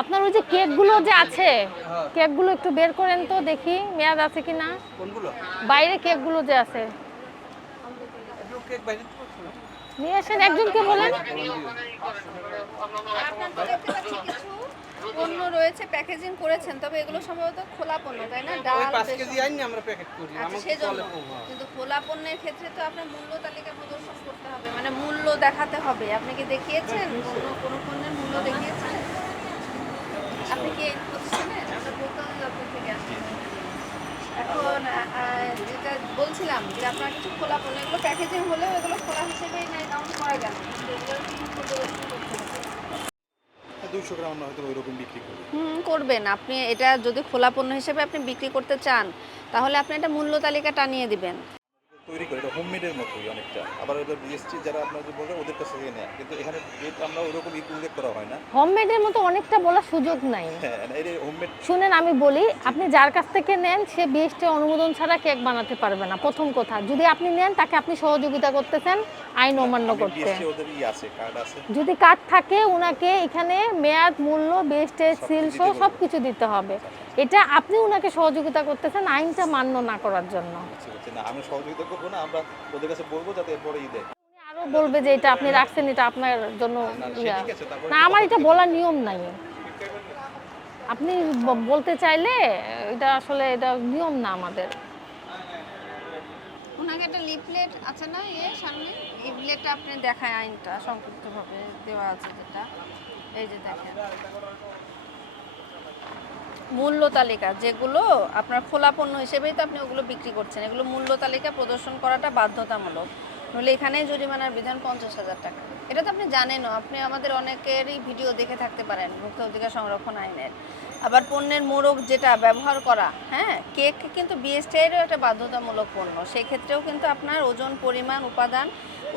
আপনার ওই যে কেকগুলো যে আছে, কেকগুলো একটু বের করেন তো দেখি মেয়াদ আছে কি না। কোনগুলো? বাইরে কেকগুলো যে আছে এগুলো কেক বাইরে দিতে পারছো না? নিয়ে আসেন, একজনকে বলেন। আপনার তো দেখতে পাচ্ছি কিছু পণ্য রয়েছে, প্যাকেজিং করেছেন, তবে এগুলো সম্ভবত খোলা পণ্য, তাই না? ওই ডাল, 5 বেসন। কেজি আইন আমরা প্যাকেট করি। আচ্ছা, আমাকে সেজন্য। চলে পোহা। কিন্তু খোলা পণ্যের ক্ষেত্রে তো আপনার মূল্য তালিকা প্রদর্শন করতে হবে, মানে মূল্য দেখাতে হবে। আপনি কি দেখিয়েছেন কোনো পণ্যের মূল্য দেখিয়েছেন? আপনি কি এই প্রতিষ্ঠানে? আমরা বোতল যত্ন থেকে আসছি। এখন যেটা বলছিলাম যে আপনার কিছু খোলা পণ্য, এগুলো প্যাকেজিং হলেও এগুলো খোলা হিসেবেই না কাউন্ট করা গেল, কিন্তু এগুলোর কি মূল্য প্রদর্শন করতে হবে? 200 গ্রাম আমরা হয়তো ওইরকম বিক্রি করি। করবেন। আপনি এটা যদি খোলা পণ্য হিসেবে আপনি বিক্রি করতে চান, তাহলে আপনি একটা মূল্য তালিকা টানিয়ে দিবেন। তৈরি করি এটা হোমমেডের মতোই অনেকটা। আবার এটা বিএসটি যারা আপনারা যে বললেন ওদের কাছ থেকে নেয়া। কিন্তু এখানে রেট আমরা ওইরকম উল্লেখ করা হয় না। হোমমেডের মতো অনেকটা বলার সুযোগ নাই। হ্যাঁ, এটা হোমমেড। শুনেন আমি বলি, আপনি যার কাছ থেকে নেন সে বিএসটি অনুমোদন ছাড়া কেক বানাতে পারবে না, প্রথম কথা। যদি আপনি নেন তাকে আপনি সহযোগিতা করতেছেন আইন অমান্য করতে। বিএসটি ওদের আছে, কার্ড আছে। যদি কার্ড থাকে ওনাকে এখানে মেয়াদ, মূল্য, বিএসটি সিল সহ সব কিছু দিতে হবে। এটা আপনি ওনাকে সহযোগিতা করতেছেন আইনটা মান্য না করার জন্য। ঠিক আছে, না আমি সহযোগিতা করবো না, আমরা ওদের কাছে বলবো যাতে এরপরে দেয়। আরো বলবে যে এটা আপনি রাখছেন, এটা আপনার জন্য ইয়া। ঠিক আছে, তারপরে না, আমার এটা বলার নিয়ম নাই। আপনি বলতে চাইলে এটা আসলে এটা নিয়ম না আমাদের। ওনাকে একটা লিফলেট আছে না সামনে, লিফলেটটা আপনি দেখায় আইনটা সংক্ষিপ্তভাবে দেওয়া আছে, যেটা এই যে দেখেন মূল্য তালিকা, যেগুলো আপনার খোলা পণ্য হিসেবেই তো আপনি ওগুলো বিক্রি করছেন, এগুলো মূল্য তালিকা প্রদর্শন করাটা বাধ্যতামূলক। নইলে এখানে জরিমানার বিধান 50,000 টাকা। এটা তো আপনি জানেনও, আপনি আমাদের অনেকেরই ভিডিও দেখে থাকতে পারেন ভোক্তা অধিকার সংরক্ষণ আইনের। আবার পণ্যের মোড়ক যেটা ব্যবহার করা, হ্যাঁ, কেক কিন্তু বিএসটিআইয়েরও একটা বাধ্যতামূলক পণ্য। সেই ক্ষেত্রেও কিন্তু আপনার ওজন, পরিমাণ, উপাদান,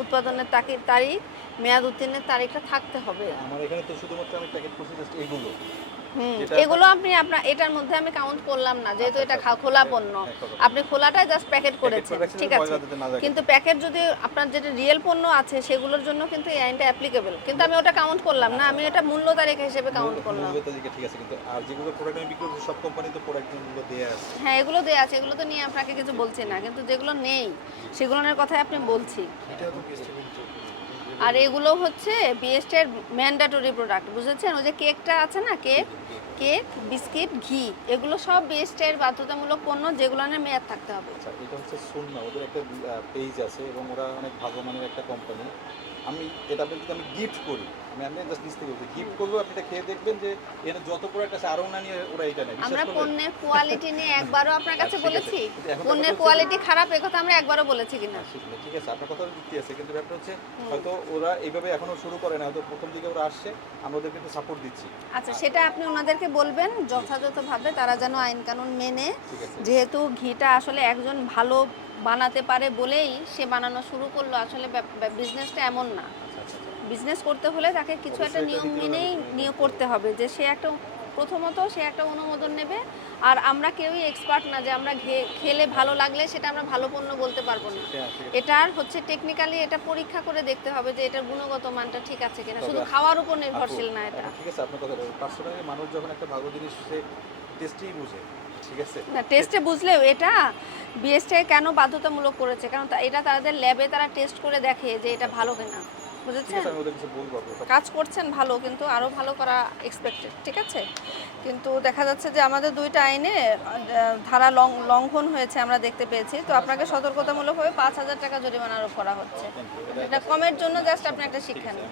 উৎপাদনের তারিখ, মেয়াদ উত্তীর্ণের তারিখটা থাকতে হবে। আমার এখানে তো শুধুমাত্র আমি প্যাকেট করছি জাস্ট এইগুলো। এগুলো আপনি আপনার এটার মধ্যে আমি কাউন্ট করলাম না, যেহেতু এটা খোলা পণ্য। আপনি খোলাটা জাস্ট প্যাকেট করেছেন, ঠিক আছে, কিন্তু প্যাকেট যদি আপনার যেটা রিয়েল পণ্য আছে সেগুলোর জন্য কিন্তু এই আইনটা অ্যাপ্লিকেবল, কিন্তু আমি ওটা কাউন্ট করলাম না, আমি এটা মূল্য তালিকা হিসেবে কাউন্ট করলাম। মূল্য তালিকা ঠিক আছে, কিন্তু আর যেগুলো প্রোডাক্ট আমি বিক্রি করছি সব কোম্পানি তো প্রোডাক্ট গুলো দেয়া আছে। হ্যাঁ, এগুলো দেয়া আছে, এগুলো তো নিয়ে আপনাকে কিছু বলছি না, কিন্তু যেগুলো নেই সেগুলোর কথাই আপনি বলছি। এটা তো বিএসটি আর এগুলো হচ্ছে বিএসটির ম্যান্ডেটরি প্রোডাক্ট, বুঝেছেন? ওই যে কেকটা আছে না, কেক, বিস্কিট, ঘি, এগুলো সব বিএসটির বাধ্যতামূলক পণ্য, যেগুলো নিয়ে মেয়াদ থাকতে হবে। আচ্ছা, এটা হচ্ছে সুন্নাহ, ওদের একটা পেজ আছে এবং ওরা অনেক ভালো মানের একটা কোম্পানি। আমি এটা যদি আমি গিফট করি, আমি জাস্ট নিচ থেকে বলছি, গিফট করবো, আপনি এটা খেয়ে দেখবেন যে এর যত প্রোডাক্ট আছে আরও না নিয়ে ওরা এটা নেয়। আমরা পণ্যের কোয়ালিটি নিয়ে একবারও আপনার কাছে ঠিক আছে, বলেছি? এখন পণ্যের কথা কোয়ালিটি খারাপ, এ কথা আমরা একবারও বলেছি কিনা? ঠিক আছে, আপনার কথা যুক্তি আছে, কিন্তু ব্যাপারটা হচ্ছে হয়তো ওরা এইভাবে এখনো শুরু করে না, হয়তো প্রথম দিকে ওরা আসছে, আমরা ওদেরকে একটু সাপোর্ট দিচ্ছি। আচ্ছা, সেটা আপনি ওনাদেরকে বলবেন যথাযথভাবে, তারা যেন আইন কানুন মেনে, যেহেতু ঘিটা আসলে একজন ভালো বানাতে পারে বলেই সে বানানো শুরু করলো, আসলে বিজনেসটা এমন না। বিজনেস করতে হলে তাকে কিছু একটা নিয়ম মেনেই নিয়োগ করতে হবে, যে সে একটা, প্রথমত সে একটা অনুমোদন নেবে। আর আমরা কেউই এক্সপার্ট না যে আমরা খেলে ভালো লাগলে সেটা আমরা ভালো পণ্য বলতে পারবো না। এটার হচ্ছে টেকনিক্যালি এটা পরীক্ষা করে দেখতে হবে যে এটার গুণগত মানটা ঠিক আছে কিনা, শুধু খাওয়ার উপর নির্ভরশীল না এটা। ঠিক আছে, আপনার কথা পার্সোনালি মানুষ যখন একটা ভালো জিনিস সে টেস্টেই বুঝে, ঠিক আছে না, টেস্টে বুঝলেও এটা বিএসটিআই কেন বাধ্যতামূলক করেছে, কারণ এটা তাদের ল্যাবে তারা টেস্ট করে দেখে যে এটা ভালো কিনা, বুঝেছেন? কাজ করছেন ভালো, কিন্তু আরও ভালো করা এক্সপেক্টেড, ঠিক আছে? কিন্তু দেখা যাচ্ছে যে আমাদের দুইটা আইনে ধারা লঙ্ঘন হয়েছে আমরা দেখতে পেয়েছি। তো আপনাকে সতর্কতামূলকভাবে 5,000 টাকা জরিমানা আরোপ করা হচ্ছে। এটা কমের জন্য জাস্ট আপনি একটা শিক্ষা নিন।